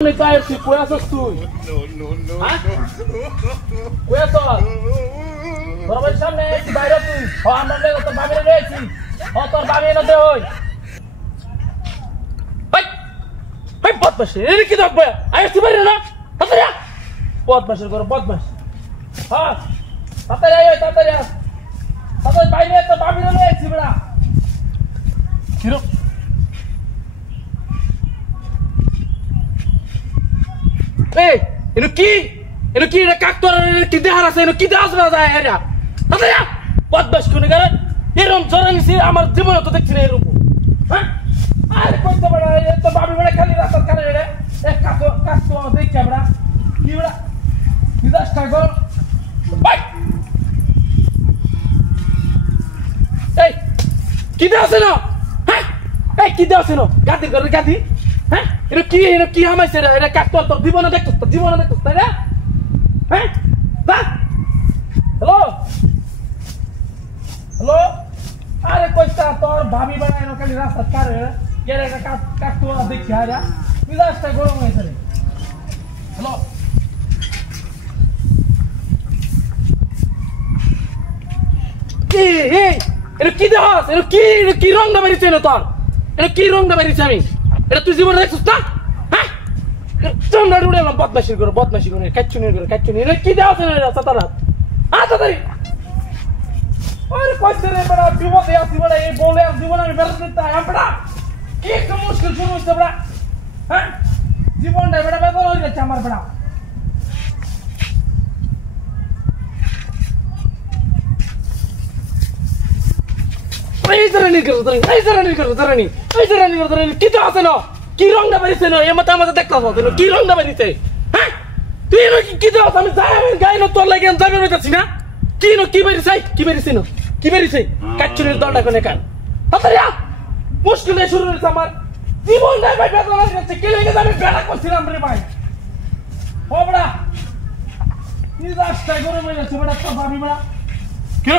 Me cae si puedes tú. Puedes todo. Por ver সামনে কি বাইরে তুই। ও আমরা দেখো তোর ভাবিরে রয়েছি। ও তোর ভাবি না দে হই। হাই। হাই বদমাশ। এর কি দেখবে? আইছি বাইরে না। তাড়াতাড়ি আ। বদমাশের ঘর বদমাশ। হ্যাঁ। তাড়াতাড়ি আয় তাড়াতাড়ি আ। তাড়াতাড়ি বাইরে তোর ভাবিরে রয়েছি বড়া। কিরো এই এনো কি এটা কাকতর কি দেহার আছে এনো কি দেহাস না যায় এরা তাতে বদমাশ কোন করে এরকম জরানিছি আমার জীবনে তো দেখছি না এরকম হ্যাঁ আরে কইতে বড় তো বাবি বড় খালি রাস্তা কারে রে এক কাকতো দেখ ক্যামেরা কি বড় বিদাস কাগর বাই এই কি দেহাস না হ্যাঁ এই কি দেহাস না গাদি করে গাদি হ্যাঁ এটা কি হামাইছে এটা কাকতর তোর জীবনে দেখছ তাই না হ্যাঁ দা হ্যালো আরে কইতা তোর ভাবি বানায় না খালি রাস্তা কারে কেরে কাকতর দেখি হারা বিদাসটা গরম হইছে রে হ্যালো এই এটা কি দেখাস এটা কি রং না বেরিয়েছে না তোর এটা কি রং না বেরিয়েছে আমি এটা তুই জীবনে দেখছিস না হ্যাঁ চন্ডা উড়ে এলাম বদমাশি করে কাচ্চুনি এটা কি দেওয়া আছে না সাতারাত তাড়াতাড়ি আরে কইছে রে বড় বিপদে আছি বড় এই বলে আর জীবন আমি বেরোতে চাই বড় কি একটা মুশকিল শুরু হইছে বড় হ্যাঁ জীবনটা বড় বেদনা হয়ে যাচ্ছে আমার বড় এই জরানি কি তো আছে না কি রংটা বেরিয়েছে না এ মাথা আমাদের দেখতে পাচ্ছ কি রংটা বেরিয়েছে হ্যাঁ তুই কি তো আমি যাই আমি গায়ে না তোর লাগে যাবে বেরোচ্ছি না কি বেরিয়েছে কাচ্চুরির দলটা কোনে কান তাড়াতাড়ি মুশকিলে শুরু হয়েছে আমার জীবনটা ভাই বেদনা হয়ে যাচ্ছে কি লেগে যাবে বেড়া করছিলাম রে ভাই ও বড়া কি রাস্তা গরম হয়ে যাচ্ছে বড়া তো ভাবি বড়া কি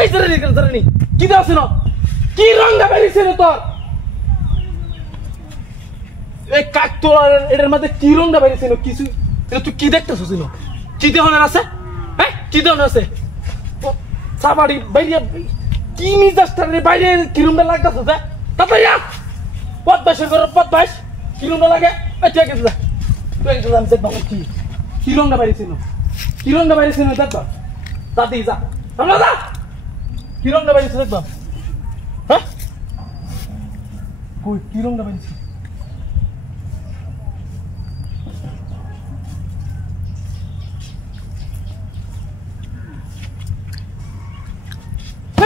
এই জরানি কি দাও শুনো কি রংটা বেরিয়েছে না তোর এই কাকতোর এটার মধ্যে কি রংটা বেরিয়েছে না কিছু তুই কি দেখতেছিস না কি দেহনের আছে হ্যাঁ কি দেহনের আছে সাবাড়ি বাইরে কি মিজাজটা রে বাইরে কি রংটা লাগতেছে তাড়াতাড়ি বদমাশের ঘর বদমাশ কি রংটা লাগে তুই গেছিস আমি দেখবো কি রংটা বেরিয়েছে না দেখবো দাদি যা আমরা যা কি রংটা বেরিয়েছে দেখবো হ্যাঁ কই কি রংটা বেরিয়েছে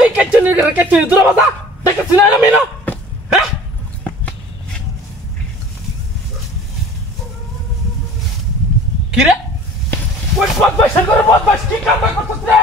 এই কেচনি দূর বাজা দেখছিস না আমি না হ্যাঁ কি রে বদমাশ কি কাজ করছিস রে